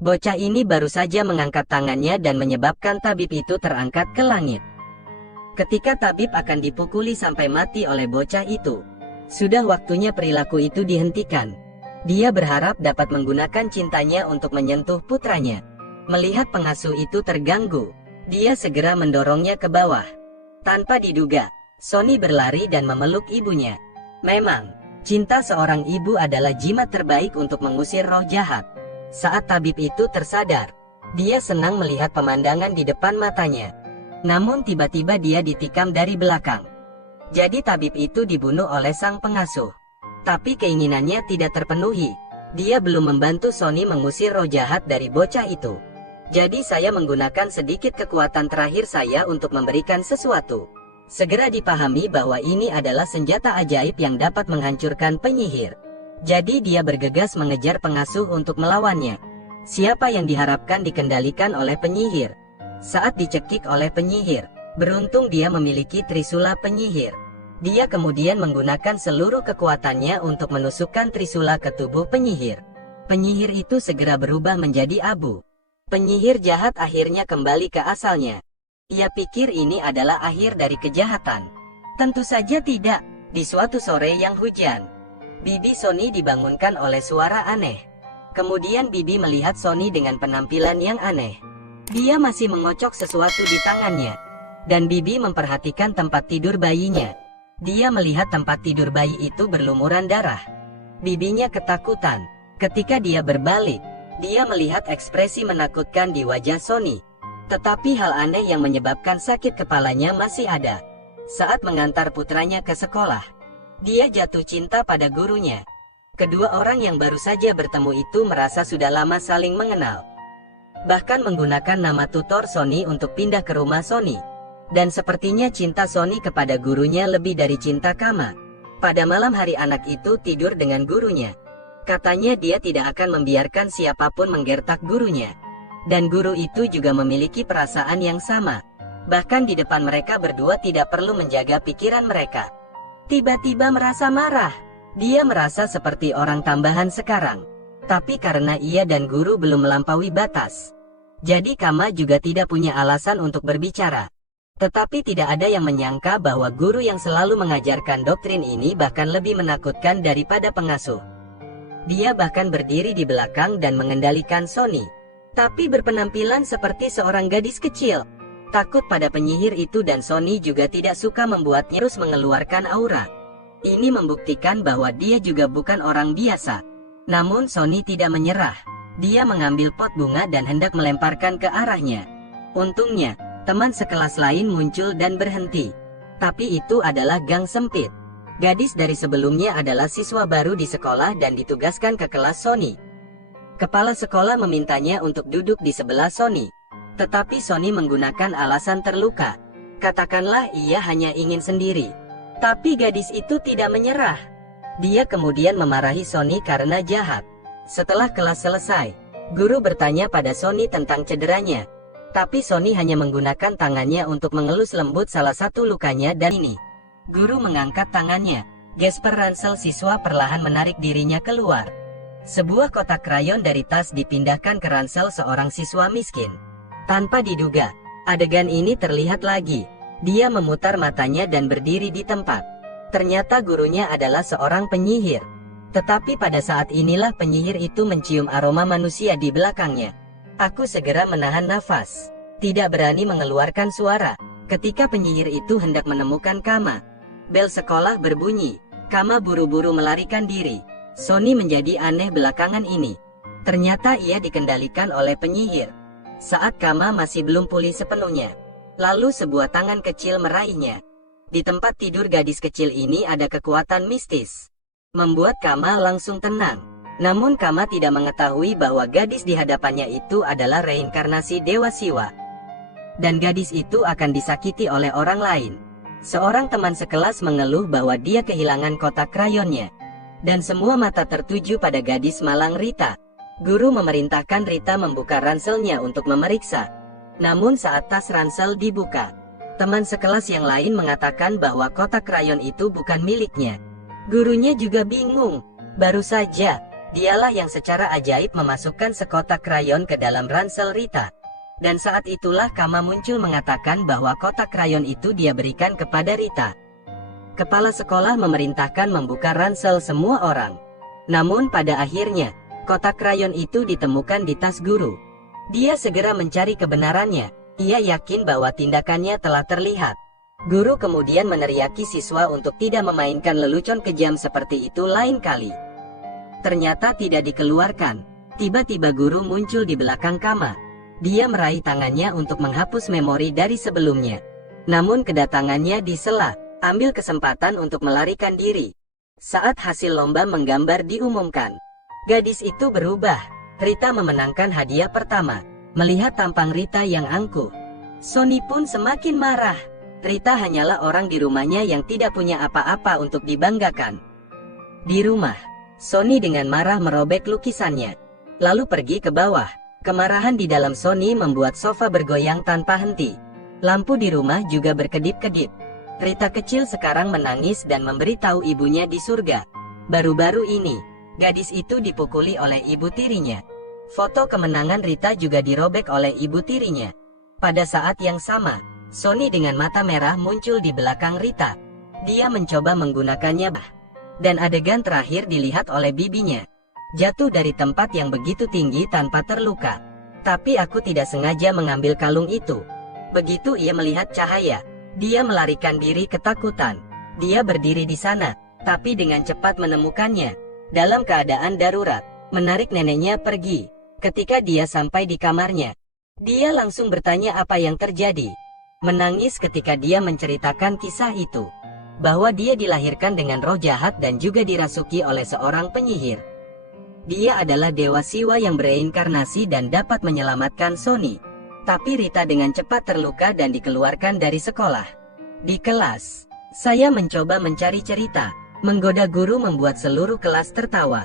Bocah ini baru saja mengangkat tangannya dan menyebabkan tabib itu terangkat ke langit. Ketika tabib akan dipukuli sampai mati oleh bocah itu, sudah waktunya perilaku itu dihentikan. Dia berharap dapat menggunakan cintanya untuk menyentuh putranya. Melihat pengasuh itu terganggu, dia segera mendorongnya ke bawah. Tanpa diduga, Sonny berlari dan memeluk ibunya. Memang, cinta seorang ibu adalah jimat terbaik untuk mengusir roh jahat. Saat tabib itu tersadar, dia senang melihat pemandangan di depan matanya. Namun tiba-tiba dia ditikam dari belakang. Jadi tabib itu dibunuh oleh sang pengasuh. Tapi keinginannya tidak terpenuhi. Dia belum membantu Sonny mengusir roh jahat dari bocah itu. Jadi saya menggunakan sedikit kekuatan terakhir saya untuk memberikan sesuatu. Segera dipahami bahwa ini adalah senjata ajaib yang dapat menghancurkan penyihir. Jadi dia bergegas mengejar pengasuh untuk melawannya. Siapa yang diharapkan dikendalikan oleh penyihir? Saat dicekik oleh penyihir, beruntung dia memiliki trisula penyihir. Dia kemudian menggunakan seluruh kekuatannya untuk menusukkan trisula ke tubuh penyihir. Penyihir itu segera berubah menjadi abu. Penyihir jahat akhirnya kembali ke asalnya. Ia pikir ini adalah akhir dari kejahatan. Tentu saja tidak. Di suatu sore yang hujan, bibi Sonny dibangunkan oleh suara aneh. Kemudian bibi melihat Sonny dengan penampilan yang aneh. Dia masih mengocok sesuatu di tangannya. Dan bibi memperhatikan tempat tidur bayinya. Dia melihat tempat tidur bayi itu berlumuran darah. Bibinya ketakutan. Ketika dia berbalik, dia melihat ekspresi menakutkan di wajah Sonny. Tetapi hal aneh yang menyebabkan sakit kepalanya masih ada. Saat mengantar putranya ke sekolah, dia jatuh cinta pada gurunya. Kedua orang yang baru saja bertemu itu merasa sudah lama saling mengenal. Bahkan menggunakan nama tutor Sonny untuk pindah ke rumah Sonny. Dan sepertinya cinta Sonny kepada gurunya lebih dari cinta Kama. Pada malam hari anak itu tidur dengan gurunya. Katanya dia tidak akan membiarkan siapapun menggertak gurunya. Dan guru itu juga memiliki perasaan yang sama. Bahkan di depan mereka berdua tidak perlu menjaga pikiran mereka. Tiba-tiba merasa marah. Dia merasa seperti orang tambahan sekarang. Tapi karena ia dan guru belum melampaui batas, jadi Kama juga tidak punya alasan untuk berbicara. Tetapi tidak ada yang menyangka bahwa guru yang selalu mengajarkan doktrin ini bahkan lebih menakutkan daripada pengasuh. Dia bahkan berdiri di belakang dan mengendalikan Sonny. Tapi berpenampilan seperti seorang gadis kecil. Takut pada penyihir itu dan Sonny juga tidak suka membuatnya terus mengeluarkan aura. Ini membuktikan bahwa dia juga bukan orang biasa. Namun Sonny tidak menyerah. Dia mengambil pot bunga dan hendak melemparkan ke arahnya. Untungnya, teman sekelas lain muncul dan berhenti. Tapi itu adalah gang sempit. Gadis dari sebelumnya adalah siswa baru di sekolah dan ditugaskan ke kelas Sonny. Kepala sekolah memintanya untuk duduk di sebelah Sonny. Tetapi Sonny menggunakan alasan terluka. Katakanlah ia hanya ingin sendiri. Tapi gadis itu tidak menyerah. Dia kemudian memarahi Sonny karena jahat. Setelah kelas selesai, guru bertanya pada Sonny tentang cederanya. Tapi Sonny hanya menggunakan tangannya untuk mengelus lembut salah satu lukanya dan ini. Guru mengangkat tangannya. Gesper ransel siswa perlahan menarik dirinya keluar. Sebuah kotak krayon dari tas dipindahkan ke ransel seorang siswa miskin. Tanpa diduga, adegan ini terlihat lagi. Dia memutar matanya dan berdiri di tempat. Ternyata gurunya adalah seorang penyihir. Tetapi pada saat inilah penyihir itu mencium aroma manusia di belakangnya. Aku segera menahan nafas. Tidak berani mengeluarkan suara. Ketika penyihir itu hendak menemukan Kama, bel sekolah berbunyi. Kama buru-buru melarikan diri. Sonny menjadi aneh belakangan ini. Ternyata ia dikendalikan oleh penyihir. Saat Kama masih belum pulih sepenuhnya, lalu sebuah tangan kecil meraihnya. Di tempat tidur gadis kecil ini ada kekuatan mistis, membuat Kama langsung tenang. Namun Kama tidak mengetahui bahwa gadis di hadapannya itu adalah reinkarnasi Dewa Siwa. Dan gadis itu akan disakiti oleh orang lain. Seorang teman sekelas mengeluh bahwa dia kehilangan kotak krayonnya. Dan semua mata tertuju pada gadis malang Rita. Guru memerintahkan Rita membuka ranselnya untuk memeriksa. Namun saat tas ransel dibuka, teman sekelas yang lain mengatakan bahwa kotak krayon itu bukan miliknya. Gurunya juga bingung. Baru saja, Dialah yang secara ajaib memasukkan sekotak krayon ke dalam ransel Rita. Dan saat itulah Kama muncul mengatakan bahwa kotak krayon itu dia berikan kepada Rita. Kepala sekolah memerintahkan membuka ransel semua orang. Namun pada akhirnya, kotak krayon itu ditemukan di tas guru. Dia segera mencari kebenarannya. Ia yakin bahwa tindakannya telah terlihat. Guru kemudian meneriaki siswa untuk tidak memainkan lelucon kejam seperti itu lain kali. Ternyata tidak dikeluarkan. Tiba-tiba guru muncul di belakang Kama. Dia meraih tangannya untuk menghapus memori dari sebelumnya. Namun kedatangannya disela, ambil kesempatan untuk melarikan diri. Saat hasil lomba menggambar diumumkan, gadis itu berubah. Rita memenangkan hadiah pertama. Melihat tampang Rita yang angkuh, Sony pun semakin marah. Rita hanyalah orang di rumahnya yang tidak punya apa-apa untuk dibanggakan. Di rumah, Sony dengan marah merobek lukisannya, lalu pergi ke bawah. Kemarahan di dalam Sony membuat sofa bergoyang tanpa henti. Lampu di rumah juga berkedip-kedip. Rita kecil sekarang menangis dan memberitahu ibunya di surga. Baru-baru ini, gadis itu dipukuli oleh ibu tirinya. Foto kemenangan Rita juga dirobek oleh ibu tirinya. Pada saat yang sama, Sony dengan mata merah muncul di belakang Rita. Dia mencoba menggunakannya, dan adegan terakhir dilihat oleh bibinya. Jatuh dari tempat yang begitu tinggi tanpa terluka. Tapi aku tidak sengaja mengambil kalung itu. Begitu ia melihat cahaya, dia melarikan diri ketakutan. Dia berdiri di sana, tapi dengan cepat menemukannya. Dalam keadaan darurat, menarik neneknya pergi. Ketika dia sampai di kamarnya, dia langsung bertanya apa yang terjadi. Menangis ketika dia menceritakan kisah itu. Bahwa dia dilahirkan dengan roh jahat dan juga dirasuki oleh seorang penyihir. Dia adalah dewa Siwa yang bereinkarnasi dan dapat menyelamatkan Sony. Tapi Rita dengan cepat terluka dan dikeluarkan dari sekolah. Di kelas, saya mencoba mencari cerita. Menggoda guru membuat seluruh kelas tertawa.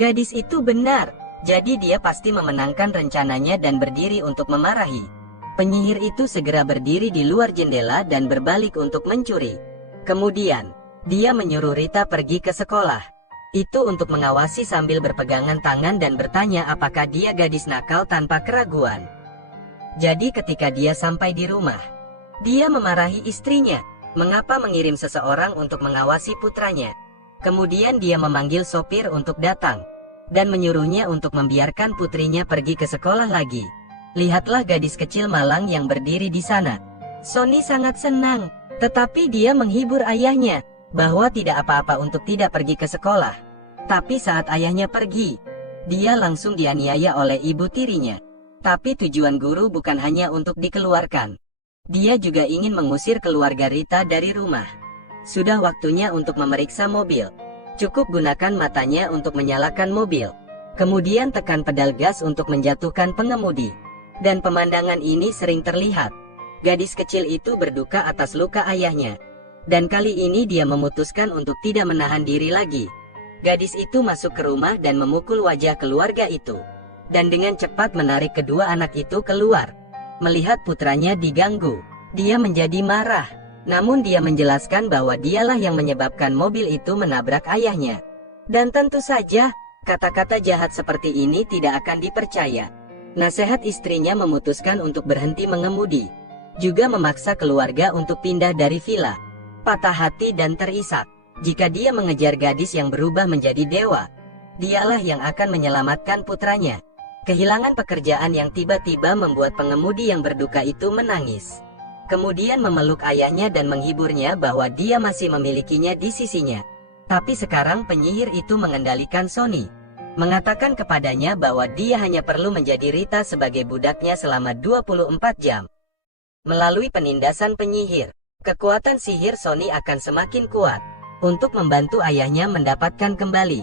Gadis itu benar, jadi dia pasti memenangkan rencananya dan berdiri untuk memarahi. Penyihir itu segera berdiri di luar jendela dan berbalik untuk mencuri. Kemudian, dia menyuruh Rita pergi ke sekolah. Itu untuk mengawasi sambil berpegangan tangan dan bertanya apakah dia gadis nakal tanpa keraguan. Jadi ketika dia sampai di rumah, dia memarahi istrinya. Mengapa mengirim seseorang untuk mengawasi putranya? Kemudian dia memanggil sopir untuk datang, dan menyuruhnya untuk membiarkan putrinya pergi ke sekolah lagi. Lihatlah gadis kecil malang yang berdiri di sana. Sony sangat senang. Tetapi dia menghibur ayahnya, bahwa tidak apa-apa untuk tidak pergi ke sekolah. Tapi saat ayahnya pergi, dia langsung dianiaya oleh ibu tirinya. Tapi tujuan guru bukan hanya untuk dikeluarkan. Dia juga ingin mengusir keluarga Rita dari rumah. Sudah waktunya untuk memeriksa mobil. Cukup gunakan matanya untuk menyalakan mobil. Kemudian tekan pedal gas untuk menjatuhkan pengemudi. Dan pemandangan ini sering terlihat. Gadis kecil itu berduka atas luka ayahnya. Dan kali ini dia memutuskan untuk tidak menahan diri lagi. Gadis itu masuk ke rumah dan memukul wajah keluarga itu. Dan dengan cepat menarik kedua anak itu keluar. Melihat putranya diganggu, dia menjadi marah. Namun dia menjelaskan bahwa dialah yang menyebabkan mobil itu menabrak ayahnya. Dan tentu saja, kata-kata jahat seperti ini tidak akan dipercaya. Nasihat istrinya memutuskan untuk berhenti mengemudi. Juga memaksa keluarga untuk pindah dari villa. Patah hati dan terisak. Jika dia mengejar gadis yang berubah menjadi dewa, dialah yang akan menyelamatkan putranya. Kehilangan pekerjaan yang tiba-tiba membuat pengemudi yang berduka itu menangis. Kemudian memeluk ayahnya dan menghiburnya bahwa dia masih memilikinya di sisinya. Tapi sekarang penyihir itu mengendalikan Sony. Mengatakan kepadanya bahwa dia hanya perlu menjadi Rita sebagai budaknya selama 24 jam. Melalui penindasan penyihir, kekuatan sihir Sony akan semakin kuat. Untuk membantu ayahnya mendapatkan kembali,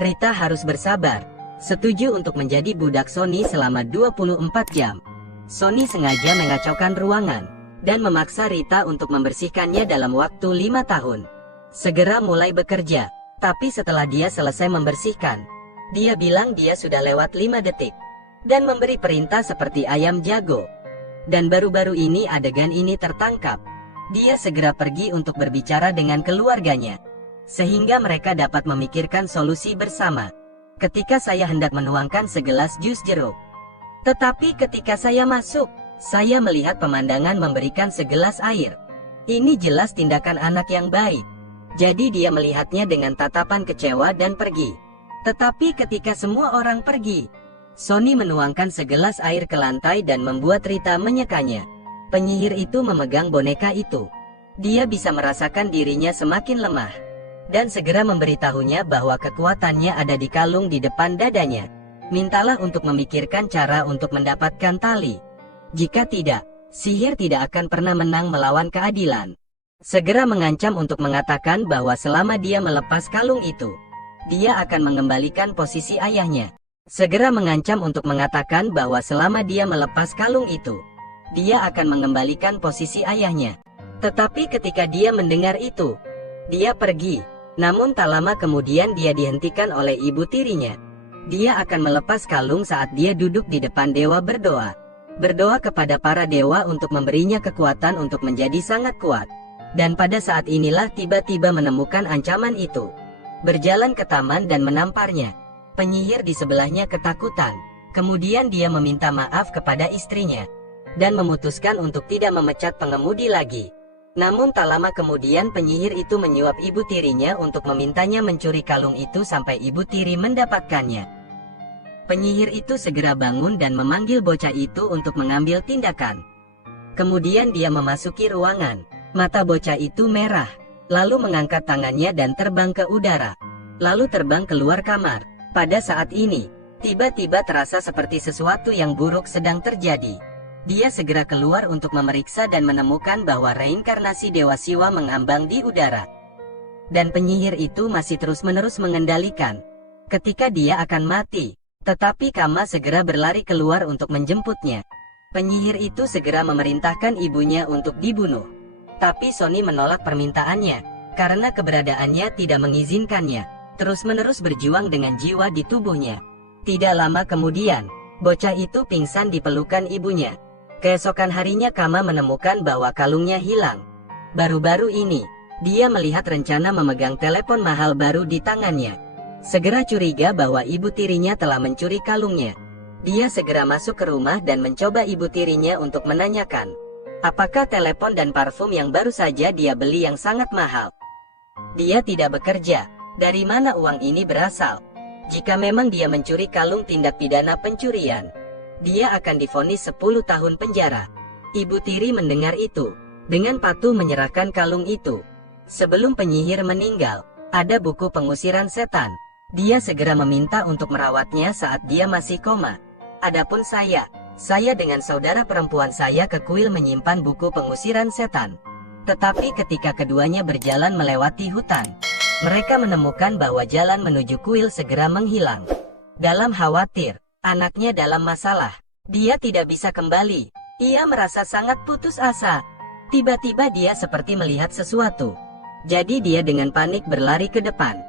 Rita harus bersabar. Setuju untuk menjadi budak Sony selama 24 jam. Sony sengaja mengacaukan ruangan, dan memaksa Rita untuk membersihkannya dalam waktu 5 tahun. Segera mulai bekerja, tapi setelah dia selesai membersihkan, dia bilang dia sudah lewat 5 detik. Dan memberi perintah seperti ayam jago. Dan baru-baru ini adegan ini tertangkap. Dia segera pergi untuk berbicara dengan keluarganya, sehingga mereka dapat memikirkan solusi bersama. ketika saya hendak menuangkan segelas jus jeruk. Tetapi ketika saya masuk, saya melihat pemandangan memberikan segelas air. Ini jelas tindakan anak yang baik. Jadi dia melihatnya dengan tatapan kecewa dan pergi. Tetapi ketika semua orang pergi, Sonny menuangkan segelas air ke lantai dan membuat Rita menyekanya. Penyihir itu memegang boneka itu. Dia bisa merasakan dirinya semakin lemah. Dan segera memberitahunya bahwa kekuatannya ada di kalung di depan dadanya. Mintalah untuk memikirkan cara untuk mendapatkan tali. Jika tidak, sihir tidak akan pernah menang melawan keadilan. Segera mengancam untuk mengatakan bahwa selama dia melepas kalung itu, dia akan mengembalikan posisi ayahnya. Segera mengancam untuk mengatakan bahwa selama dia melepas kalung itu, dia akan mengembalikan posisi ayahnya. Tetapi ketika dia mendengar itu, dia pergi. Namun tak lama kemudian dia dihentikan oleh ibu tirinya. Dia akan melepas kalung saat dia duduk di depan dewa berdoa. Berdoa kepada para dewa untuk memberinya kekuatan untuk menjadi sangat kuat. Dan pada saat inilah tiba-tiba menemukan ancaman itu. Berjalan ke taman dan menamparnya. Penyihir di sebelahnya ketakutan. Kemudian dia meminta maaf kepada istrinya. Dan memutuskan untuk tidak memecat pengemudi lagi. Namun tak lama kemudian penyihir itu menyuap ibu tirinya untuk memintanya mencuri kalung itu sampai ibu tiri mendapatkannya. Penyihir itu segera bangun dan memanggil bocah itu untuk mengambil tindakan. Kemudian dia memasuki ruangan. Mata bocah itu merah. Lalu mengangkat tangannya dan terbang ke udara. Lalu terbang keluar kamar. Pada saat ini, tiba-tiba terasa seperti sesuatu yang buruk sedang terjadi. Dia segera keluar untuk memeriksa dan menemukan bahwa reinkarnasi Dewa Siwa mengambang di udara. Dan penyihir itu masih terus-menerus mengendalikan. Ketika dia akan mati, tetapi Kama segera berlari keluar untuk menjemputnya. Penyihir itu segera memerintahkan ibunya untuk dibunuh. Tapi Sonny menolak permintaannya, karena keberadaannya tidak mengizinkannya. Terus-menerus berjuang dengan jiwa di tubuhnya. Tidak lama kemudian, bocah itu pingsan di pelukan ibunya. Keesokan harinya Kama menemukan bahwa kalungnya hilang. Baru-baru ini, dia melihat rencana memegang telepon mahal baru di tangannya. Segera curiga bahwa ibu tirinya telah mencuri kalungnya. Dia segera masuk ke rumah dan mencoba ibu tirinya untuk menanyakan, apakah telepon dan parfum yang baru saja dia beli yang sangat mahal. Dia tidak bekerja. Dari mana uang ini berasal? Jika memang dia mencuri kalung tindak pidana pencurian, dia akan divonis 10 tahun penjara. Ibu tiri mendengar itu, dengan patuh menyerahkan kalung itu. Sebelum penyihir meninggal, ada buku pengusiran setan. Dia segera meminta untuk merawatnya saat dia masih koma. Adapun saya dengan saudara perempuan saya ke kuil menyimpan buku pengusiran setan. Tetapi ketika keduanya berjalan melewati hutan, mereka menemukan bahwa jalan menuju kuil segera menghilang. Dalam khawatir, anaknya dalam masalah. Dia tidak bisa kembali. Ia merasa sangat putus asa. Tiba-tiba dia seperti melihat sesuatu. Jadi dia dengan panik berlari ke depan.